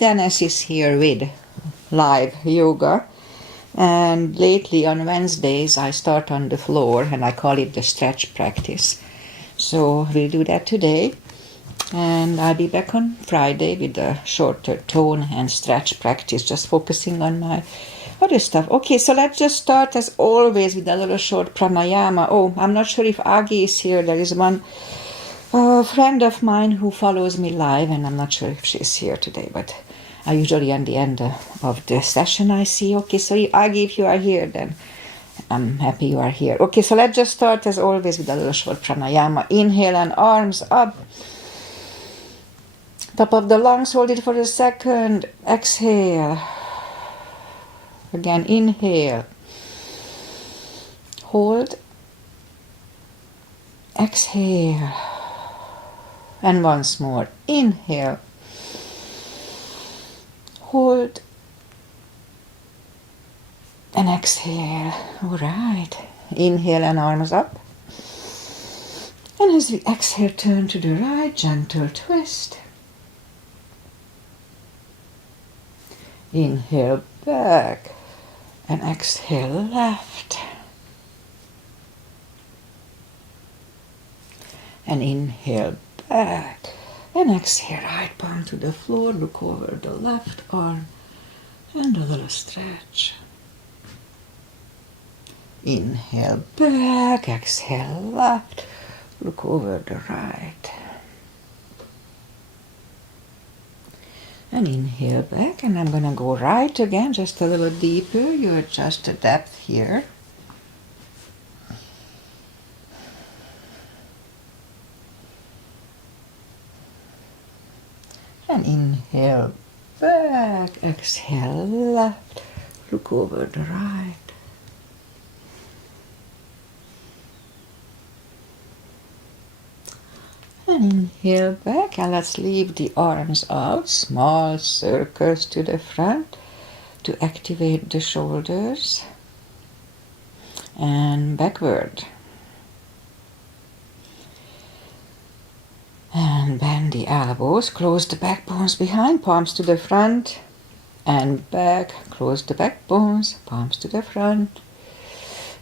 Dennis is here with live yoga, and lately on Wednesdays I start on the floor and I call it the stretch practice. So we'll do that today, and I'll be back on Friday with a shorter tone and stretch practice, just focusing on my other stuff. Okay, so let's just start as always with a little short pranayama. Oh, I'm not sure if Agi is here. There is one friend of mine who follows me live, and I'm not sure if she's here today, but I usually at the end of the session I see. Okay, so Agi, if you are here, then I'm happy you are here. Okay, so let's just start as always with a little short pranayama. Inhale and arms up. Top of the lungs, hold it for a second. Exhale. Again, inhale. Hold. Exhale. And once more. Inhale. Hold. And exhale. All right. Inhale and arms up. And as we exhale, turn to the right, gentle twist. Inhale back. And exhale left. And inhale back. And exhale, right palm to the floor. Look over the left arm. And a little stretch. Inhale back. Exhale left. Look over the right. And inhale back, and I'm going to go right again, just a little deeper. You adjust the depth here. And inhale back, exhale left, look over the right. And inhale back, and let's leave the arms out, small circles to the front to activate the shoulders, and backward. And bend the elbows, close the backbones behind, palms to the front, and back, close the backbones, palms to the front,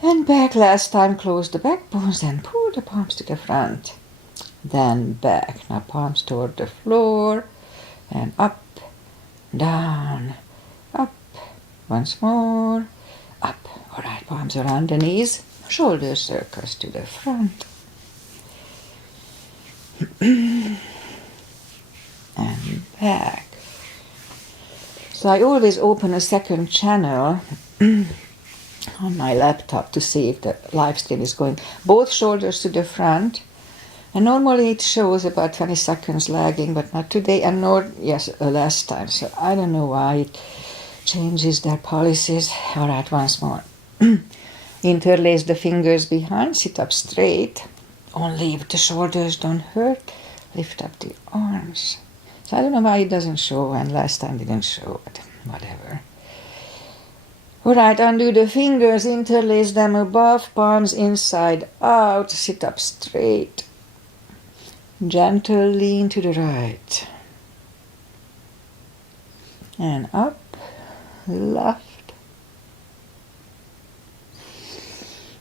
and back. Last time, close the backbones and pull the palms to the front. Then back. Now palms toward the floor, and up, down, up. Once more, up. All right, palms around the knees, shoulder circles to the front. And back. So I always open a second channel on my laptop to see if the live stream is going. Both shoulders to the front. And normally it shows about 20 seconds lagging, but not today, and nor, last time. So I don't know why it changes their policies. All right, once more. Interlace the fingers behind, sit up straight. Only if the shoulders don't hurt, lift up the arms. So I don't know why it doesn't show, and last time didn't show, but whatever. All right, undo the fingers, interlace them above, palms inside out, sit up straight. Gentle lean to the right. And up, left.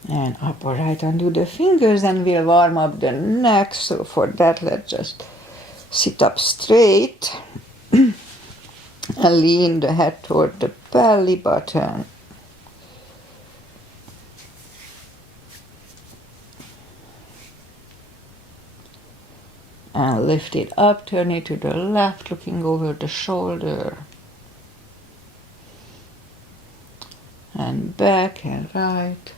And up. All right, undo the fingers, and we'll warm up the neck. So for that, let's just sit up straight and lean the head toward the belly button. And lift it up, turn it to the left, looking over the shoulder. And back and right.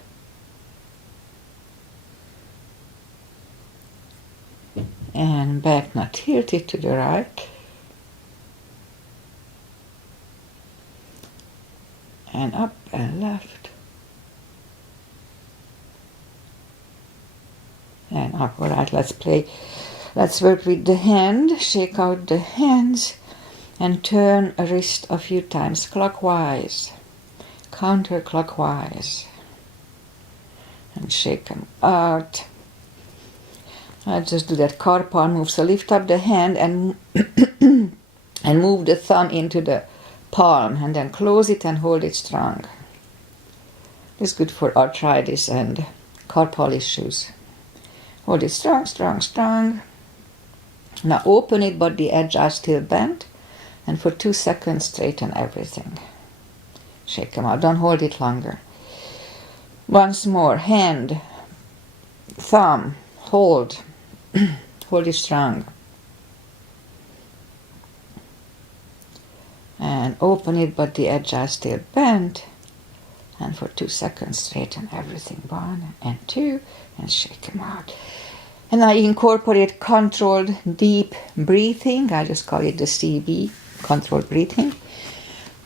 And back, now tilt it to the right. And up and left. And up. All right, let's work with the hand. Shake out the hands and turn a wrist a few times clockwise, counterclockwise. And shake them out. I'll just do that car palm move. So lift up the hand and And move the thumb into the palm and then close it and hold it strong. It's good for arthritis and carpal issues. Hold it strong, strong, strong. Now open it, but the edge are still bent. And for 2 seconds, straighten everything. Shake them out. Don't hold it longer. Once more, hand, thumb, hold. Hold it strong. And open it, but the edge are still bent. And for 2 seconds, straighten everything. 1 and 2, and shake them out. And I incorporate controlled deep breathing. I just call it the CB, controlled breathing.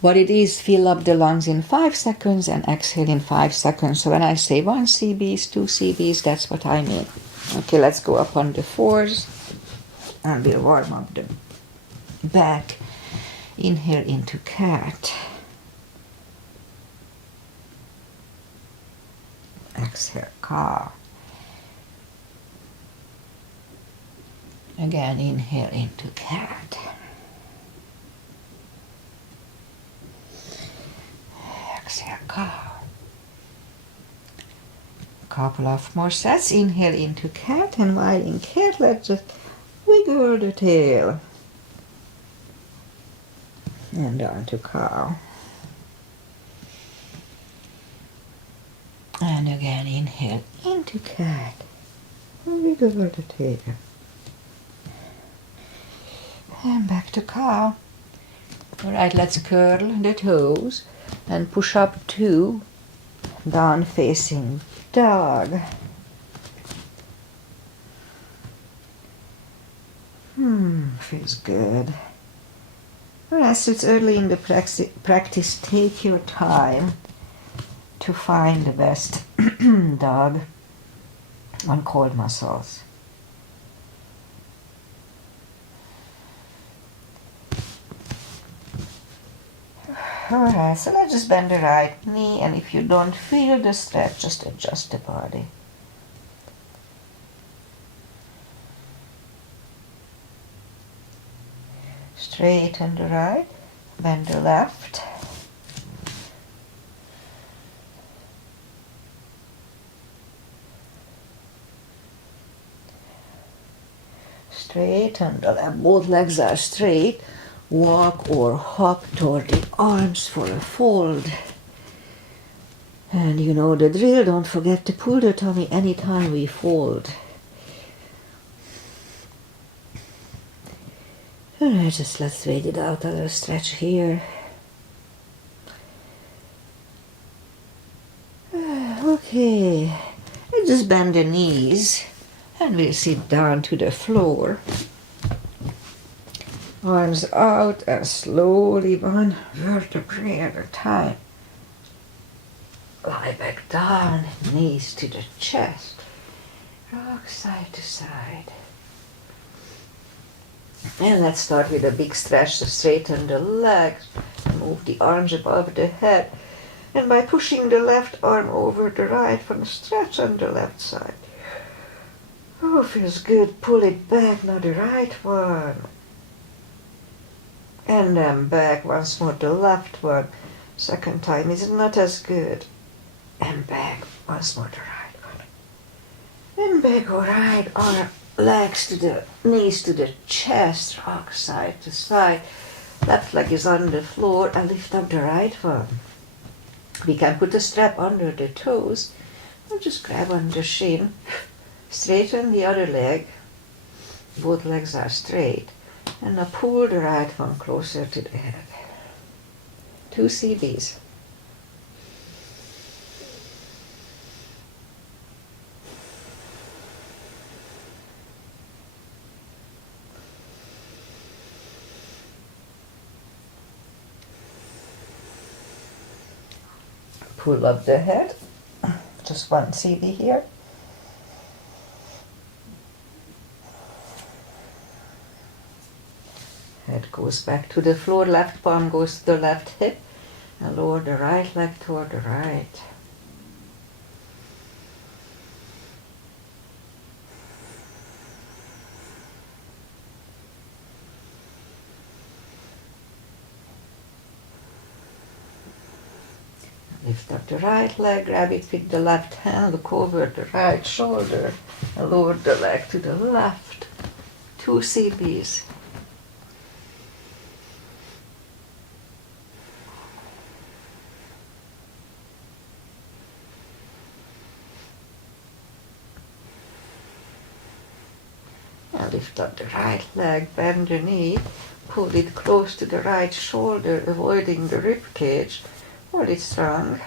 What it is, fill up the lungs in 5 seconds and exhale in 5 seconds. So when I say 1 CBs, 2 CBs, that's what I mean. Okay, let's go up on the 4s. And we'll warm up the back. Inhale into cat. Exhale, cow. Again, inhale into cat. Exhale, cow. Couple of more sets. Inhale into cat, and while in cat, let's just wiggle the tail. And down to cow. And again, inhale into cat. And wiggle the tail. And back to cow. Alright, let's curl the toes and push up 2, down facing dog. Feels good. Alright, so it's early in the practice. Take your time to find the best dog on cold muscles. Alright, so let's just bend the right knee, and if you don't feel the stretch, just adjust the body. Straighten the right, bend the left. Straighten the left, both legs are straight. Walk or hop toward the arms for a fold. And you know the drill, don't forget to pull the tummy anytime we fold. Alright, just let's wait it out, a little stretch here. Okay, and just bend the knees and we'll sit down to the floor. Arms out and slowly, 1 vertebrae at a time. Lie back down, knees to the chest. Rock side to side. And let's start with a big stretch to straighten the legs. Move the arms above the head. And by pushing the left arm over the right from a stretch on the left side. Oh, feels good. Pull it back, now the right one. And then back once more, the left one. Second time is not as good. And back once more, the right one. And back, alright, arm, legs to the knees to the chest, rock side to side. Left leg is on the floor and lift up the right one. We can put a strap under the toes or just grab on the shin. Straighten the other leg. Both legs are straight. And now pull the right one closer to the head. 2 CBs. Pull up the head. Just 1 CB here. Head goes back to the floor, left palm goes to the left hip, and lower the right leg toward the right. Lift up the right leg, grab it with the left hand, look over the right shoulder, and lower the leg to the left. 2 CBs. And lift up the right leg, bend the knee, pull it close to the right shoulder, avoiding the rib cage. Hold it strong.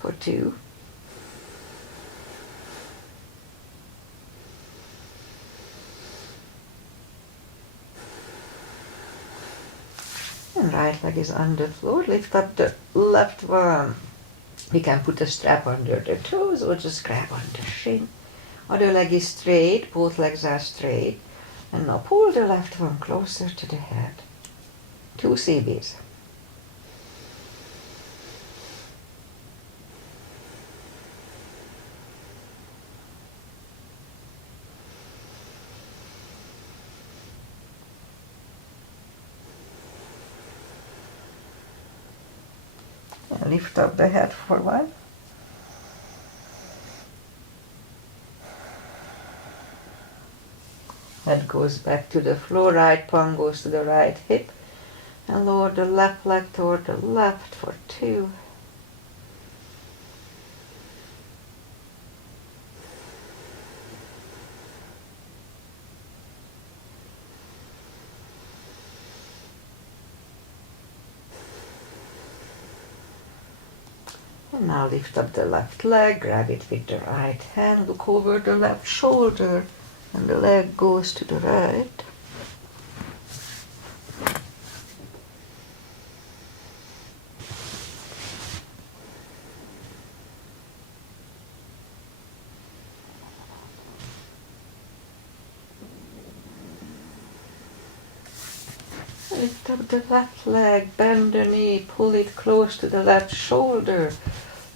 For 2. And right leg is on the floor. Lift up the left one. We can put a strap under the toes or just grab on the shin. Other leg is straight, both legs are straight. And now pull the left one closer to the head. 2 CBs. And lift up the head for 1. Head goes back to the floor, right palm goes to the right hip. And lower the left leg toward the left for 2. And now lift up the left leg, grab it with the right hand, look over the left shoulder, and the leg goes to the right. Lift up the left leg, bend the knee, pull it close to the left shoulder,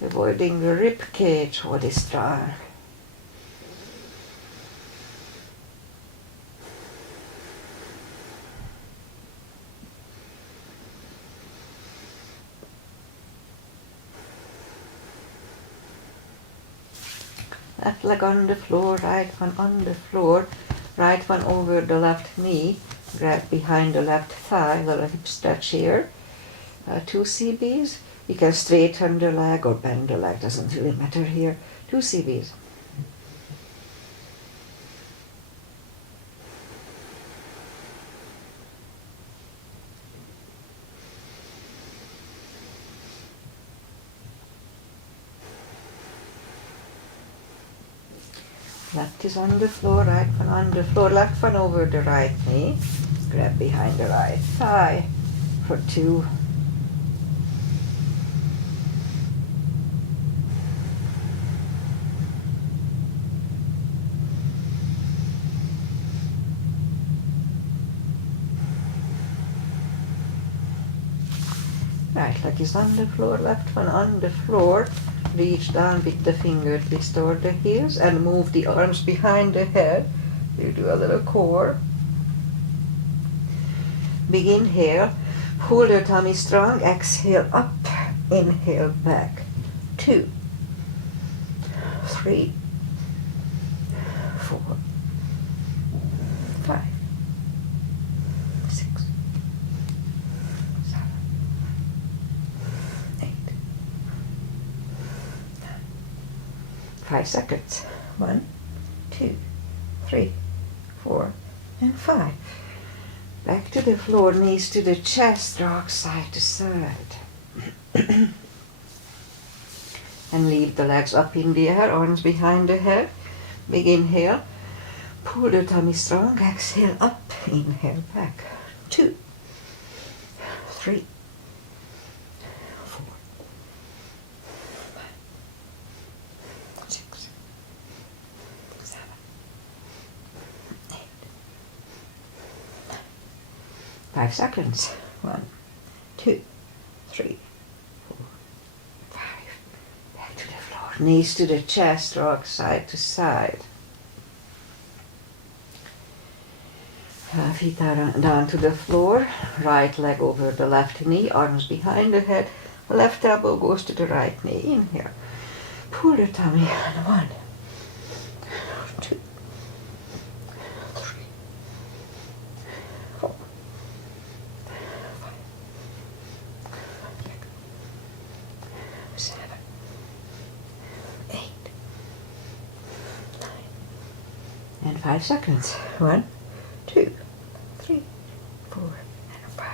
avoiding the rib cage. Hold it strong. Left leg on the floor, right one on the floor, right one over the left knee, grab behind the left thigh, little hip stretch here. 2 CBs. You can straighten the leg or bend the leg, doesn't really matter here. 2 CBs. Left is on the floor, right one on the floor, left one over the right knee. Grab behind the right thigh for 2. Right leg is on the floor, left one on the floor. Reach down with the finger twists toward the heels and move the arms behind the head. You do a little core. Big inhale, pull your tummy strong, exhale up, inhale back. 2, 3, 4, 5, 6, 7, 8, 9. 5 seconds. 1, 2, 3, 4, and 5. Back to the floor, knees to the chest, rock side to side. And leave the legs up in the air, arms behind the head. Big inhale, pull the tummy strong, exhale up, inhale back. 2, 3, 4, 5, 6, 7, 8, 9. 5 seconds. 1, 2, 3, 4, 5. Back to the floor. Knees to the chest, rock side to side. Feet are down to the floor, right leg over the left knee, arms behind the head, left elbow goes to the right knee. Inhale, pull the tummy, and 1, 2, 3, 4, 5, 6, 7, 8, 9, and 5 seconds. 1, 2, 3, 4, and 5.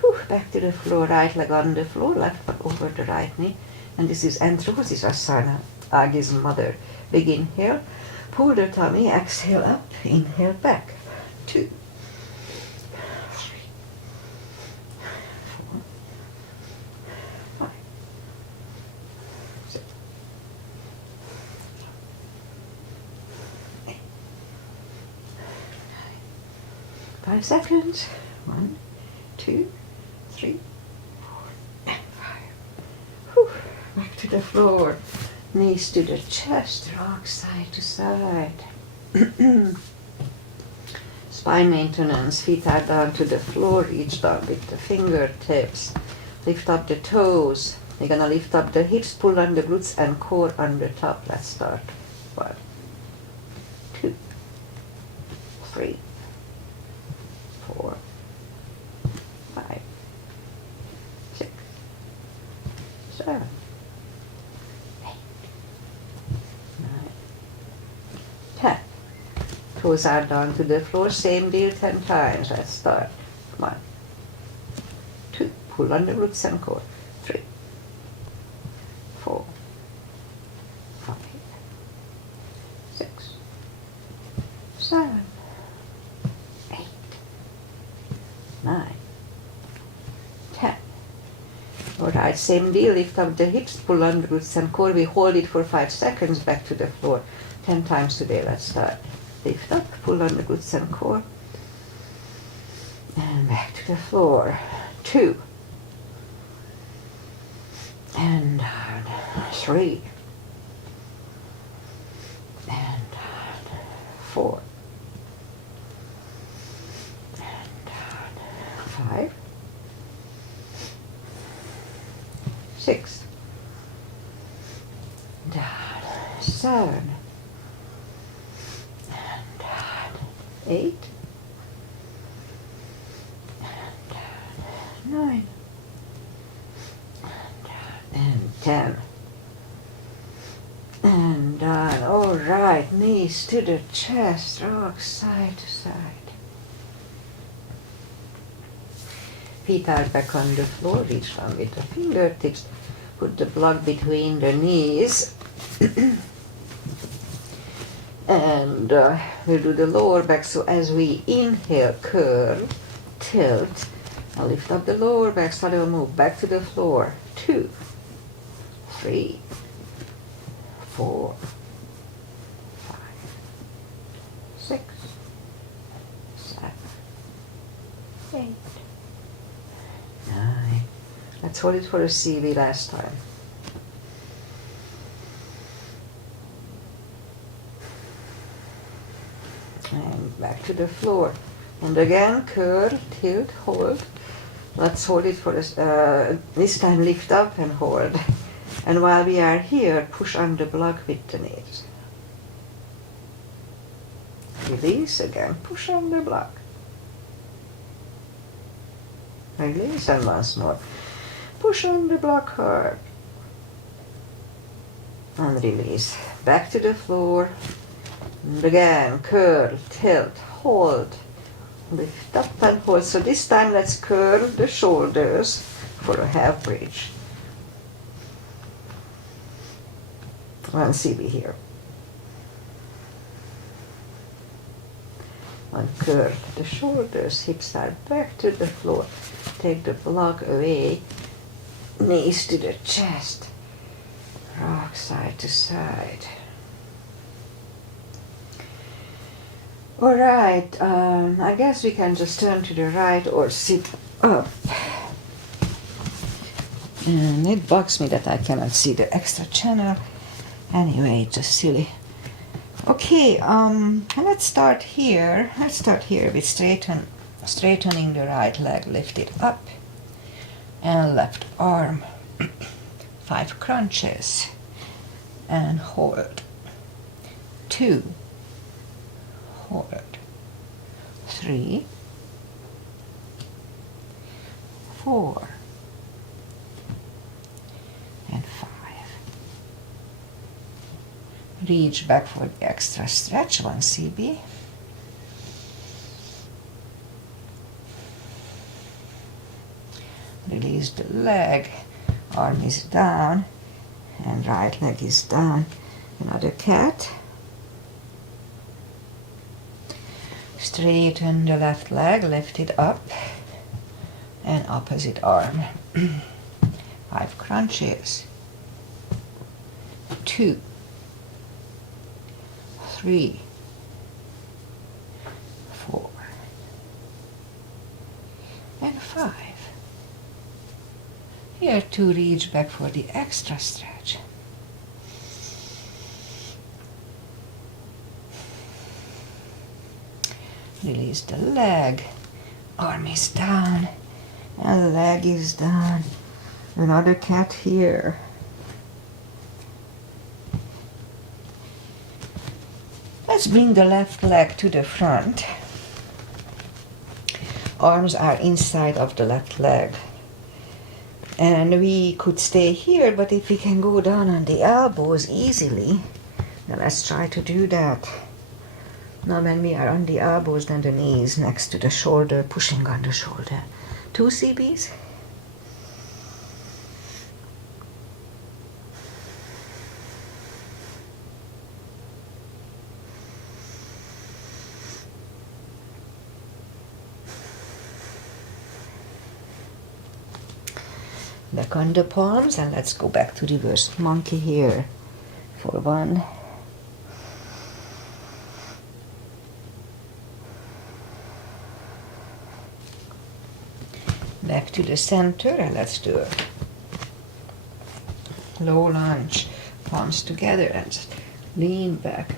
Whew, back to the floor, right leg on the floor, left leg over the right knee. And this is Androsis Asana, Agi's mother. Big inhale, pull the tummy, exhale up, inhale back. 2, 3, 4, 5, 6, 8, 9. 5 seconds. 1, 2, 3, 4, and 5. Whew. Back to the floor. Knees to the chest, rock side to side. Spine maintenance. Feet are down to the floor, reach down with the fingertips. Lift up the toes. You're gonna lift up the hips, pull on the glutes and core on the top. Let's start. 1, 2, 3, 4, 5, 6, 7, 8, 9, 10. Toes are down to the floor, same deal 10 times. Let's start. 1, 2, pull on the glutes and core. 3, 4, 5, 6, 7, 8, 9, 10. Alright, same deal. Lift up the hips, pull on the glutes and core. We hold it for 5 seconds, back to the floor. 10 times today. Let's start. Lift up, pull on the glutes and core. And back to the floor. 2. And down. 3. And down. 4. And down. 5. 6. Down. 7. And down. 8. And down. 9. And down. And 10. And down. All right. Knees to the chest. Rock side to side. Feet are back on the floor. Reach down with the fingertips. Put the block between the knees. And we'll do the lower back. So as we inhale, curl, tilt. Now lift up the lower back. Start to move back to the floor. 2, 3, 4, 5, 6, 7, 8, 9. Let's hold it for a CV last time. And back to the floor. And again, curl, tilt, hold. Let's hold it for this time. Lift up and hold. And while we are here, push on the block with the knees. Release again. Push on the block. Release and once more. Push on the block hard. And release. Back to the floor. And again, curl, tilt, hold. Lift up and hold. So this time let's curl the shoulders for a half bridge. One CV here. And curl the shoulders, hips are back to the floor. Take the block away, knees to the chest, rock side to side. All right, I guess we can just turn to the right or sit up. And it bugs me that I cannot see the extra channel. Anyway, just silly. Okay, let's start here. Let's start here with straightening the right leg, lift it up, and left arm. 5 crunches, and hold. 2, hold. 3, 4, and 5. Reach back for the extra stretch, 1 CB. Release the leg, arm is down, and right leg is down. Another cat. Straighten the left leg, lift it up, and opposite arm. 5 crunches. 2, 3, 4, and 5. Here to reach back for the extra stretch. Release the leg, arm is down, and the leg is down. Another cat here. Let's bring the left leg to the front. Arms are inside of the left leg. And we could stay here, but if we can go down on the elbows easily, then let's try to do that. Now when we are on the elbows, then the knees next to the shoulder, pushing on the shoulder. 2 CBs. Back on the palms, and let's go back to reverse monkey here for 1. Back to the center, and let's do a low lunge, palms together, and just lean back.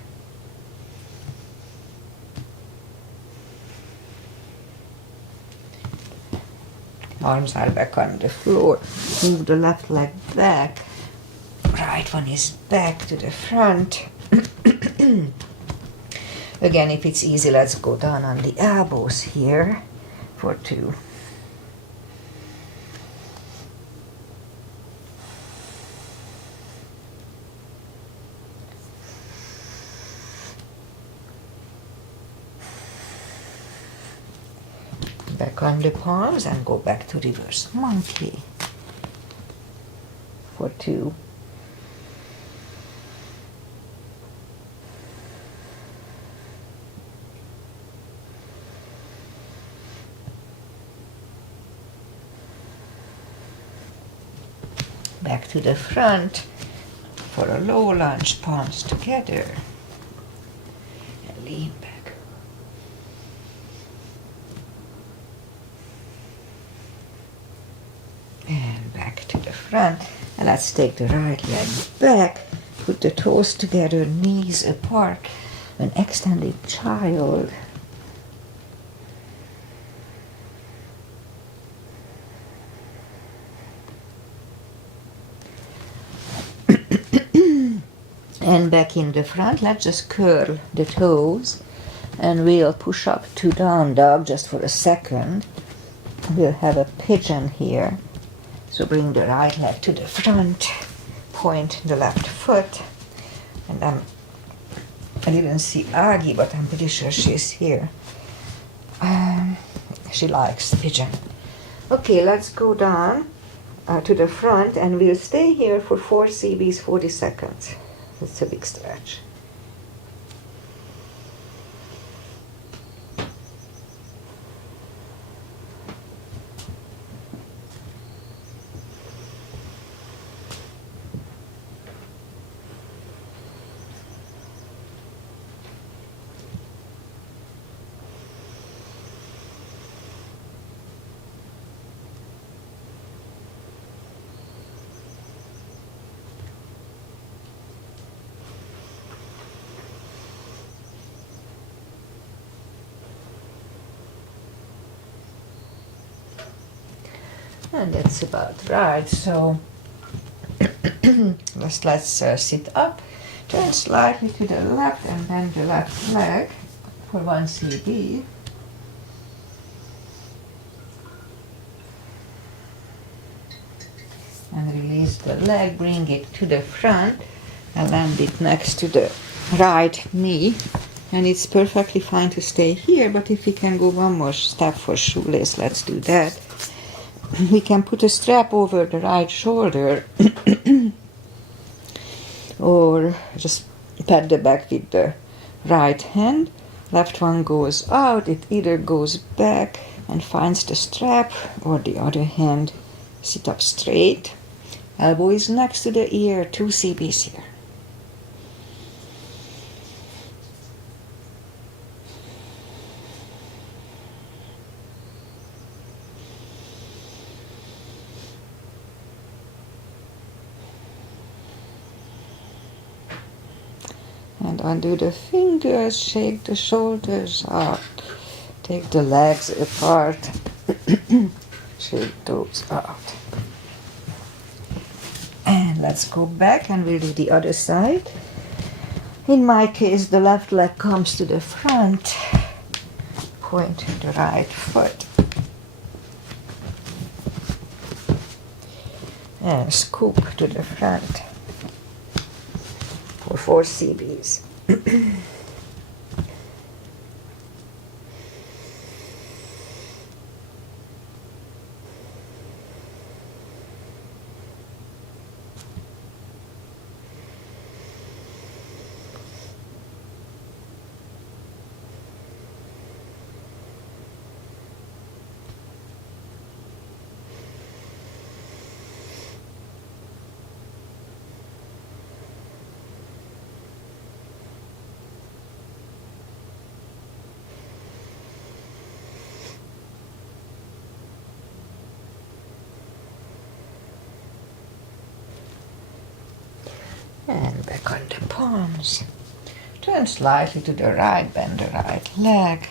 Arms are back on the floor. Move the left leg back. Right one is back to the front. Again, if it's easy, let's go down on the elbows here for 2. Back on the palms and go back to reverse monkey for 2. Back to the front for a low lunge, palms together, and lean back. And back to the front. And let's take the right leg back, put the toes together, knees apart, an extended child. And back in the front, let's just curl the toes, and we'll push up to down dog just for a second. We'll have a pigeon here. So bring the right leg to the front, point the left foot, and I didn't see Aggie, but I'm pretty sure she's here. She likes pigeon. Okay, let's go down to the front, and we'll stay here for 4 CBs, 40 seconds. It's a big stretch. And that's about right. So let's sit up, turn slightly to the left and bend the left leg for 1 cb. And release the leg, bring it to the front and land it next to the right knee. And it's perfectly fine to stay here, but if we can go one more step for shoelace, let's do that. We can put a strap over the right shoulder or just pat the back with the right hand. Left one goes out, it either goes back and finds the strap, or the other hand, sit up straight. Elbow is next to the ear, 2 cb's here. And undo the fingers, shake the shoulders out, take the legs apart, shake those out. And let's go back and we'll do the other side. In my case, the left leg comes to the front, point the right foot, and scoop to the front for 4 cb's. And back on the palms. Turn slightly to the right, bend the right leg.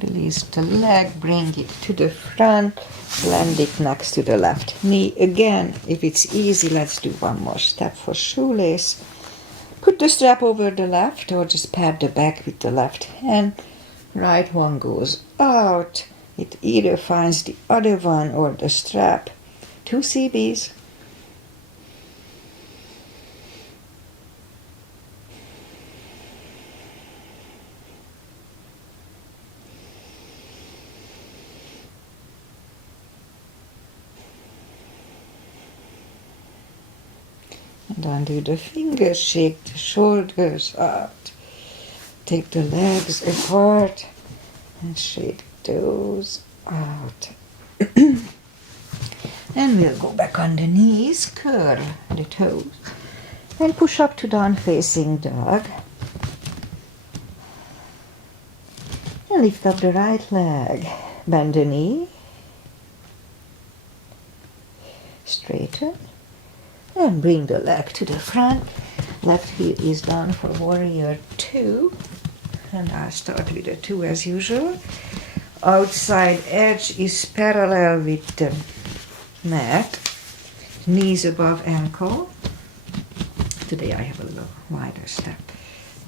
Release the leg, bring it to the front, land it next to the left knee. Again, if it's easy, let's do one more step for shoelace. Put the strap over the left or just pat the back with the left hand. Right one goes out. It either finds the other one or the strap. 2 cb's. And undo the fingers, shake the shoulders out. Take the legs apart and shake those out. And we'll go back on the knees, curl the toes, and push up to down facing dog. And lift up the right leg, bend the knee, straighten, and bring the leg to the front. Left heel is down for warrior 2. And I'll start with a 2 as usual. Outside edge is parallel with the mat. Knees above ankle. Today I have a little wider step.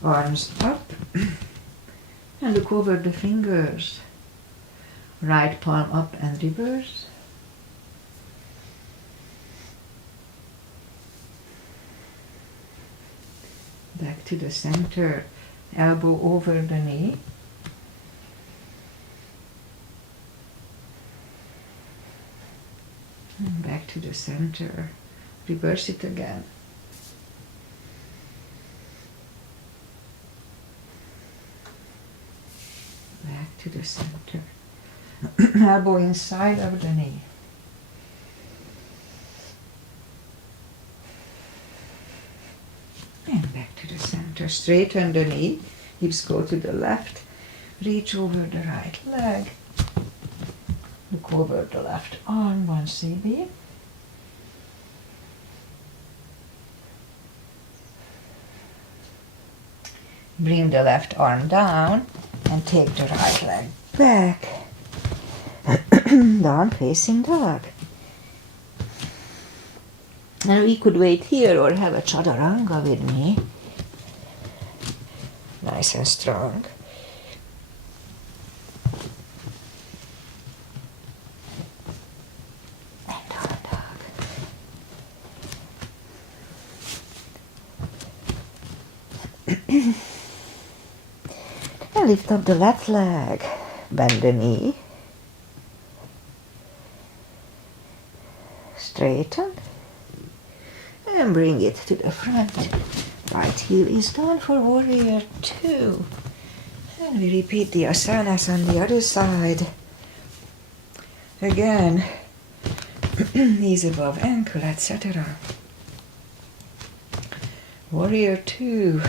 Arms up. And look over the fingers. Right palm up and reverse. Back to the center. Elbow over the knee. And back to the center. Reverse it again. Back to the center. Elbow inside of the knee. And back to the center. Straighten the knee. Hips go to the left. Reach over the right leg. Look over the left arm, 1 cb. Bring the left arm down. And take the right leg back. Down facing dog. And we could wait here or have a chaturanga with me. Nice and strong. And down dog. And lift up the left leg. Bend the knee. Straighten. And bring it to the front. Right heel is down for warrior 2. And we repeat the asanas on the other side. Again, knees above ankle, etc. Warrior 2.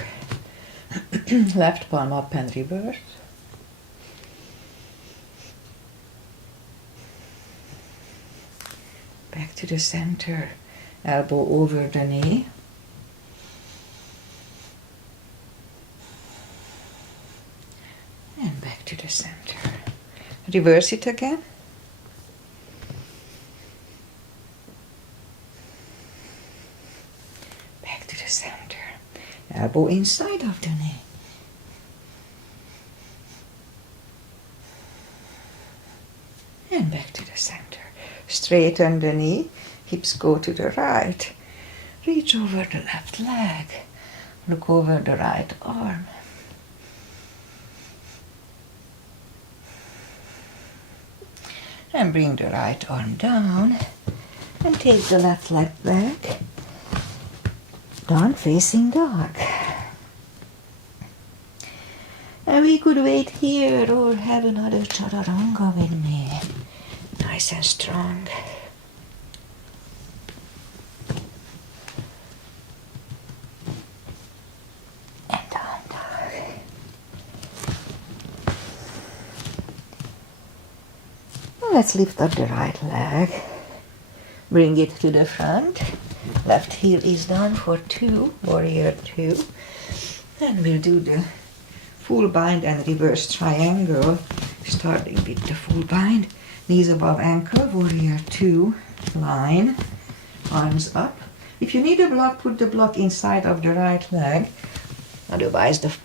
Left palm up and reverse. Back to the center. Elbow over the knee. And back to the center. Reverse it again. Back to the center. Elbow inside of the knee. And back to the center. Straighten the knee. Hips go to the right. Reach over the left leg. Look over the right arm. And bring the right arm down. And take the left leg back. Down facing dog. And we could wait here or have another chaturanga with me. Nice and strong. And down dog. Let's lift up the right leg. Bring it to the front. Left heel is down for 2, warrior 2. And we'll do the full bind and reverse triangle, starting with the full bind. Knees above ankle, warrior 2, line, arms up. If you need a block, put the block inside of the right leg. Otherwise, the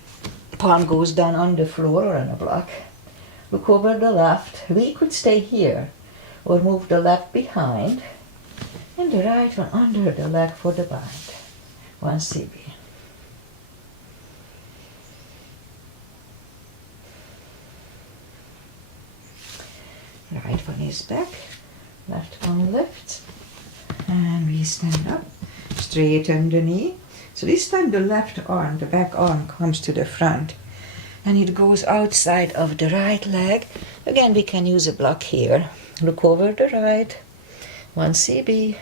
palm goes down on the floor or on a block. Look over the left. We could stay here or move the left behind and the right one under the leg for the bind. 1 CB. Right one is back, left one lifts, and we stand up, straighten the knee. So this time the left arm, the back arm comes to the front and it goes outside of the right leg. Again, we can use a block here. Look over the right, 1 CB.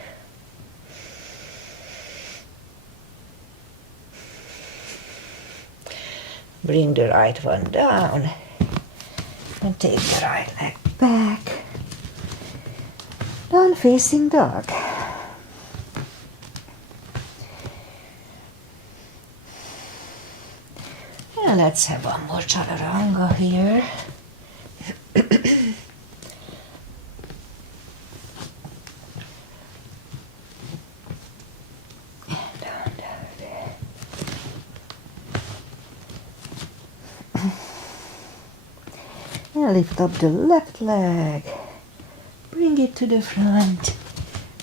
Bring the right one down and take the right leg back. Down facing dog. And let's have one more chaturanga here. And lift up the left leg. Bring it to the front.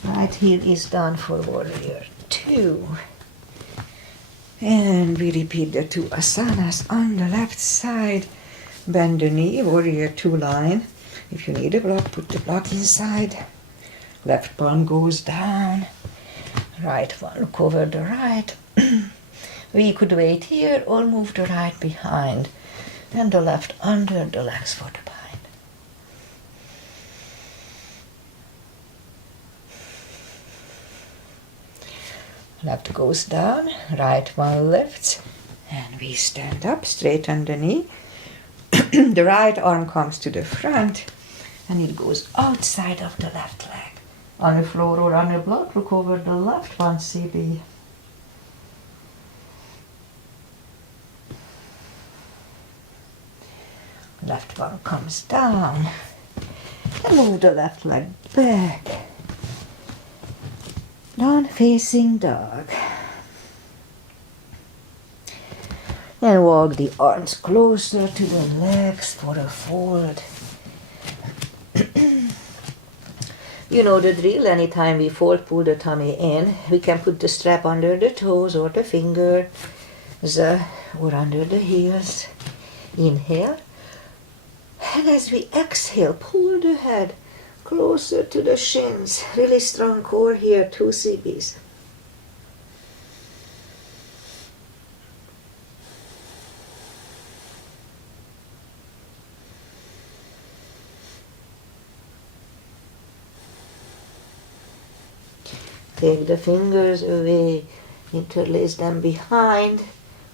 Right heel is down for warrior 2. And we repeat the 2 asanas on the left side. Bend the knee, warrior 2 line. If you need a block, put the block inside. Left palm goes down. Right one, look over the right. We could wait here or move the right behind. And the left under the legs for the bind. Left goes down, right one lifts, and we stand up, straighten the knee. The right arm comes to the front, and it goes outside of the left leg. On the floor or on the block, look over the left, 1 CB. Left one comes down. And move the left leg back. Down facing dog. And walk the arms closer to the legs for a fold. You know the drill. Anytime we fold, pull the tummy in. We can put the strap under the toes or the fingers or under the heels. Inhale. And as we exhale, pull the head closer to the shins. Really strong core here, 2 CBs. Take the fingers away, interlace them behind,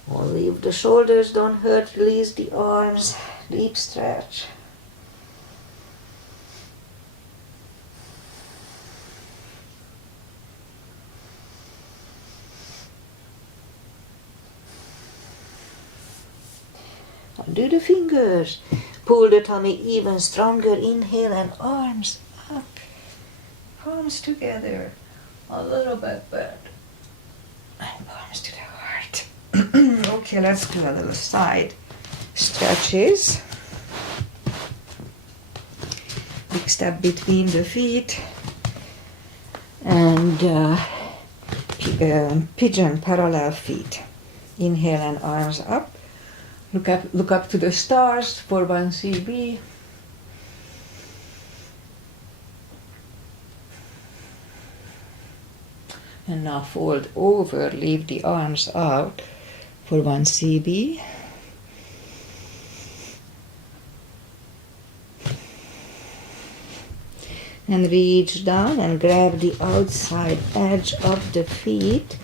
or leave the shoulders, don't hurt, release the arms, deep stretch. Undo the fingers, pull the tummy even stronger, inhale and arms up, palms together. A little bit bent. And palms to the heart. Okay, let's do a little side stretches. Big step between the feet. And pigeon parallel feet. Inhale and arms up. Look up to the stars for 1 CB. And now fold over, leave the arms out for 1 CB. And reach down and grab the outside edge of the feet.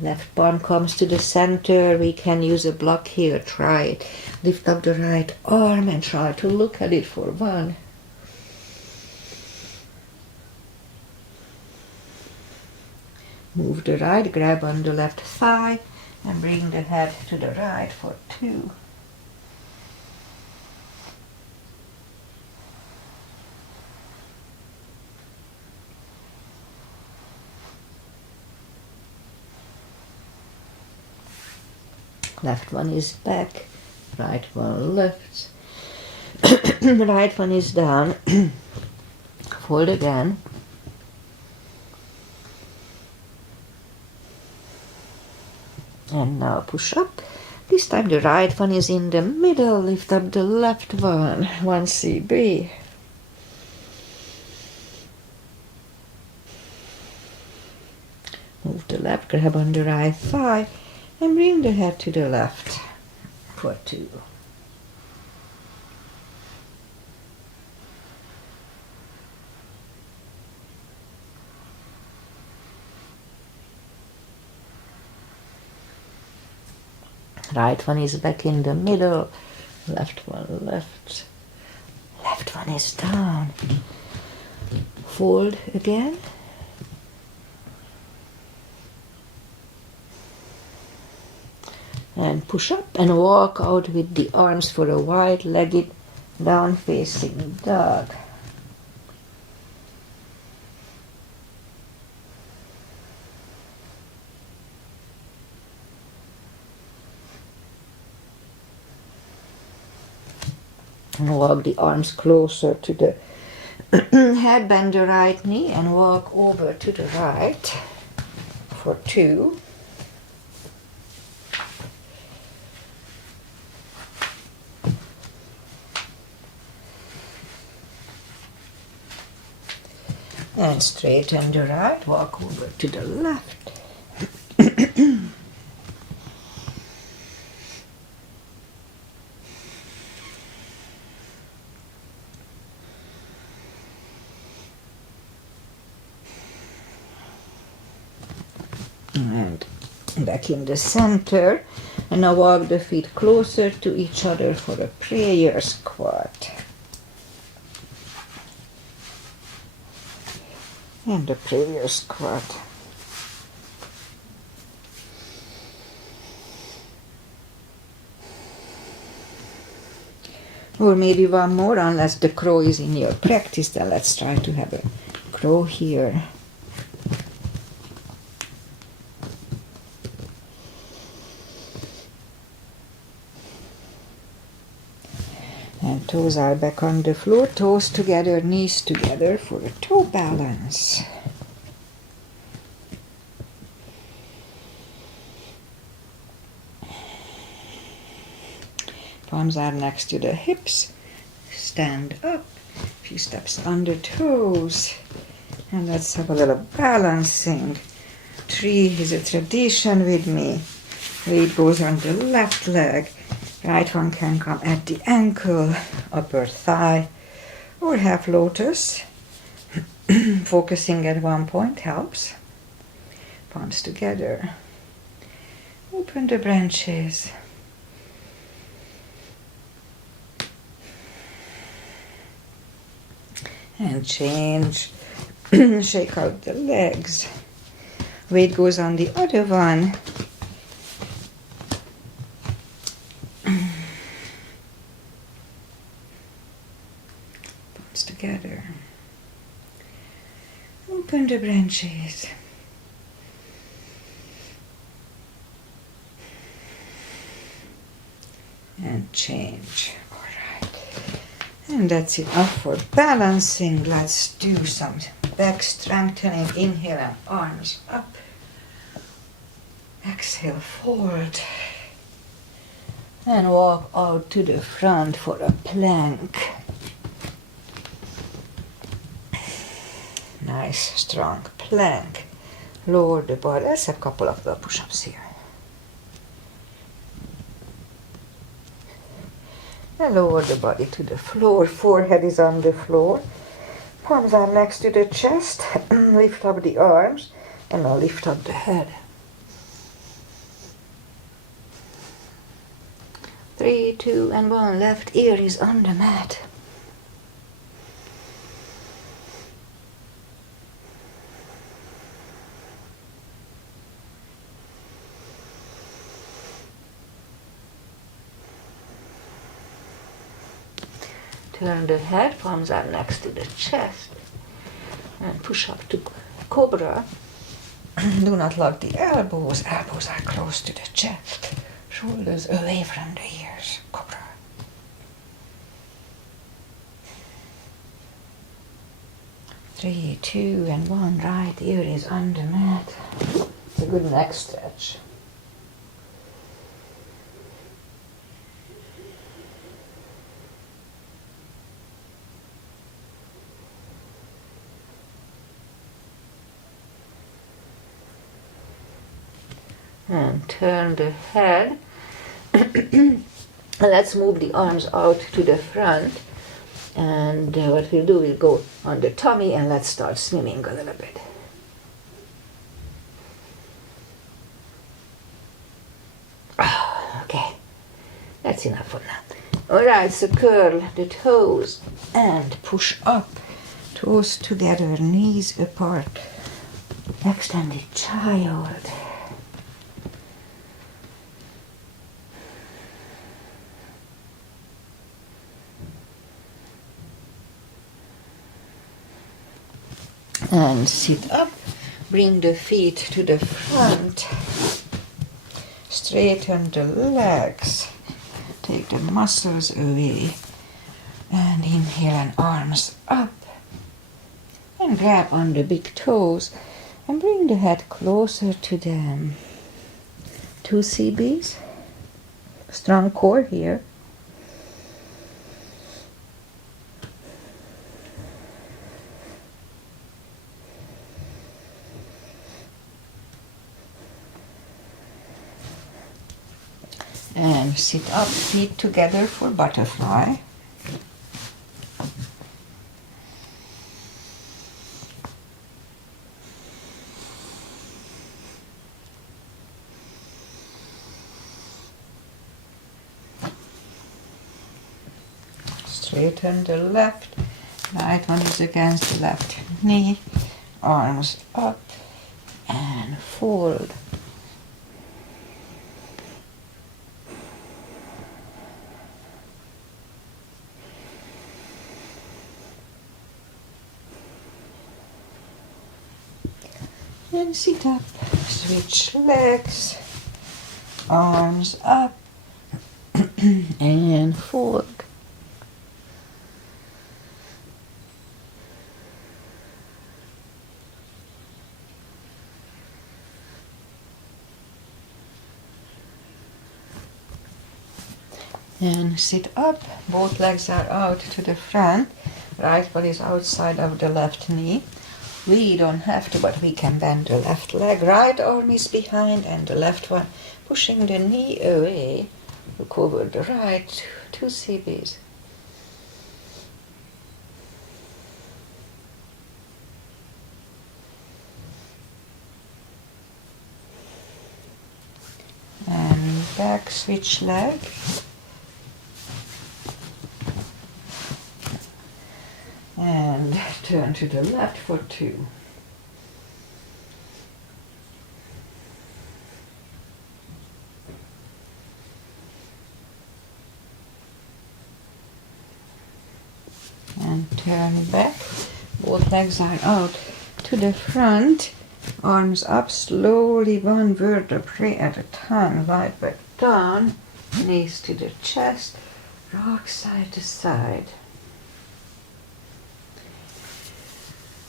Left palm comes to the center. We can use a block here. Try it. Lift up the right arm and try to look at it for 1. Move the right, grab on the left thigh and bring the head to the right for 2. Left one is back, right one left. Right one is down. Fold again. And now push up. This time the right one is in the middle. Lift up the left one. 1 CB. Move the left, grab on the right thigh. And bring the head to the left for 2. Right one is back in the middle, left one left. Left one is down. Fold again. And push up and walk out with the arms for a wide-legged down-facing dog. And walk the arms closer to the head, bend the right knee and walk over to the right for 2. And straighten the right, walk over to the left. And back in the center. And now walk the feet closer to each other for a prayer squat. And the prayer squat. Or maybe one more, unless the crow is in your practice, then let's try to have a crow here. And toes are back on the floor, toes together, knees together for a toe balance. Palms are next to the hips. Stand up. A few steps on the toes. And let's have a little balancing. Tree is a tradition with me. Weight goes on the left leg. Right one can come at the ankle, upper thigh, or half lotus. Focusing at one point helps. Palms together. Open the branches. And change. Shake out the legs. Weight goes on the other one. Palms together. Open the branches. And change. And that's enough for balancing. Let's do some back strengthening. Inhale and arms up. Exhale, forward. And walk out to the front for a plank. Nice, strong plank. Lower the body. Let's have a couple of push-ups here. And lower the body to the floor. Forehead is on the floor. Palms are next to the chest. Lift up the arms. And now lift up the head. 3, 2, and 1. Left ear is on the mat. Turn the head, palms are next to the chest. And push up to cobra. Do not lock the elbows. Elbows are close to the chest. Shoulders away from the ears. Cobra. Three, 2, and 1. Right ear is on the mat. It's a good neck stretch. And turn the head. Let's move the arms out to the front. And what we'll do, we'll go on the tummy and let's start swimming a little bit. Okay, that's enough for now. Alright, so curl the toes and push up. Toes together, knees apart. Extended child. And sit up, bring the feet to the front, straighten the legs, take the muscles away, and inhale and arms up, and grab on the big toes, and bring the head closer to them. 2 CBs, strong core here. And sit up, feet together for butterfly. straighten the left. Right one is against the left knee. Arms up and fold. And sit up, switch legs, arms up and fold. And sit up, both legs are out to the front, right foot is outside of the left knee. We don't have to, but we can bend the left leg. Right arm is behind and the left one pushing the knee away. Look over the right, two CBs. And back, switch leg. And turn to the left for 2. And turn back. Both legs are out to the front. Arms up slowly, one vertebrae at a time. Lie back down. Knees to the chest. Rock side to side.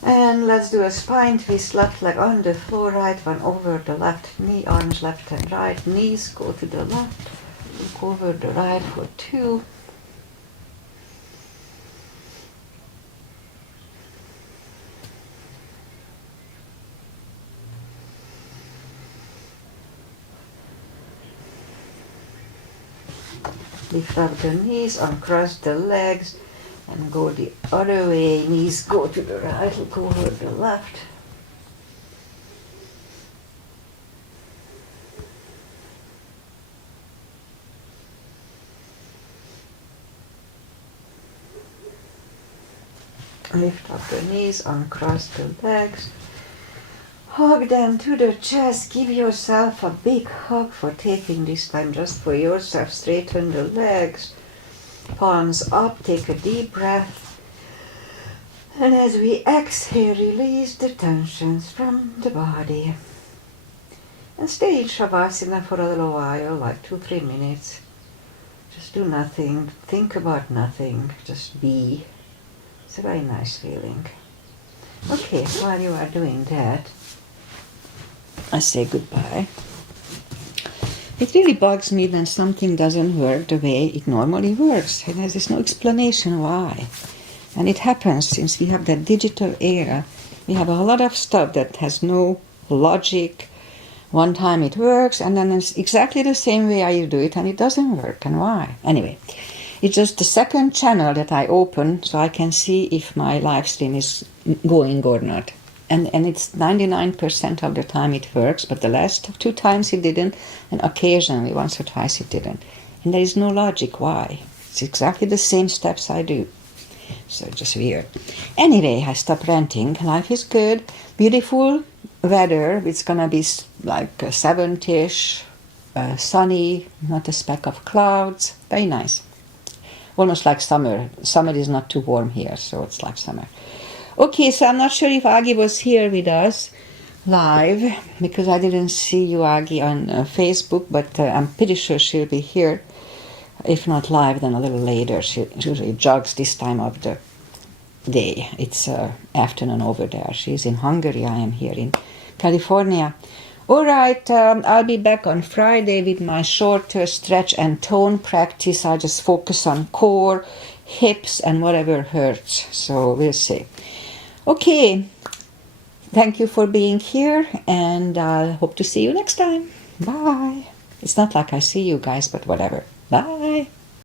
And let's do a spine twist, left leg on the floor, right one over the left knee, arms left and right, knees go to the left, look over the right for 2. Lift up the knees, uncross the legs, and go the other way. Knees go to the right, look over the left. Lift up the knees, uncross the legs. Hug them to the chest. Give yourself a big hug for taking this time just for yourself. Straighten the legs. Palms up, take a deep breath. And as we exhale, release the tensions from the body. And stay in Shavasana for a little while, like 2-3 minutes. Just do nothing, think about nothing, just be. It's a very nice feeling. Okay, while you are doing that, I say goodbye. It really bugs me when something doesn't work the way it normally works, and there's no explanation why. And it happens since we have that digital era. We have a lot of stuff that has no logic. One time it works, and then it's exactly the same way I do it, and it doesn't work, and why? Anyway, it's just the second channel that I open so I can see if my live stream is going or not. And it's 99% of the time it works, but the last 2 times it didn't, and occasionally, once or twice it didn't. And there is no logic why. It's exactly the same steps I do. So it's just weird. Anyway, I stopped ranting. Life is good. Beautiful weather. It's gonna be like 70ish, sunny, not a speck of clouds. Very nice. Almost like summer. Summer is not too warm here, so it's like summer. Okay, so I'm not sure if Agi was here with us live, because I didn't see you, Agi, on Facebook, but I'm pretty sure she'll be here. If not live, then a little later. She usually jogs this time of the day. It's afternoon over there. She's in Hungary. I am here in California. All right, I'll be back on Friday with my shorter stretch and tone practice. I just focus on core, hips, and whatever hurts. So we'll see. Okay, thank you for being here, and I hope to see you next time. Bye. It's not like I see you guys, but whatever. Bye.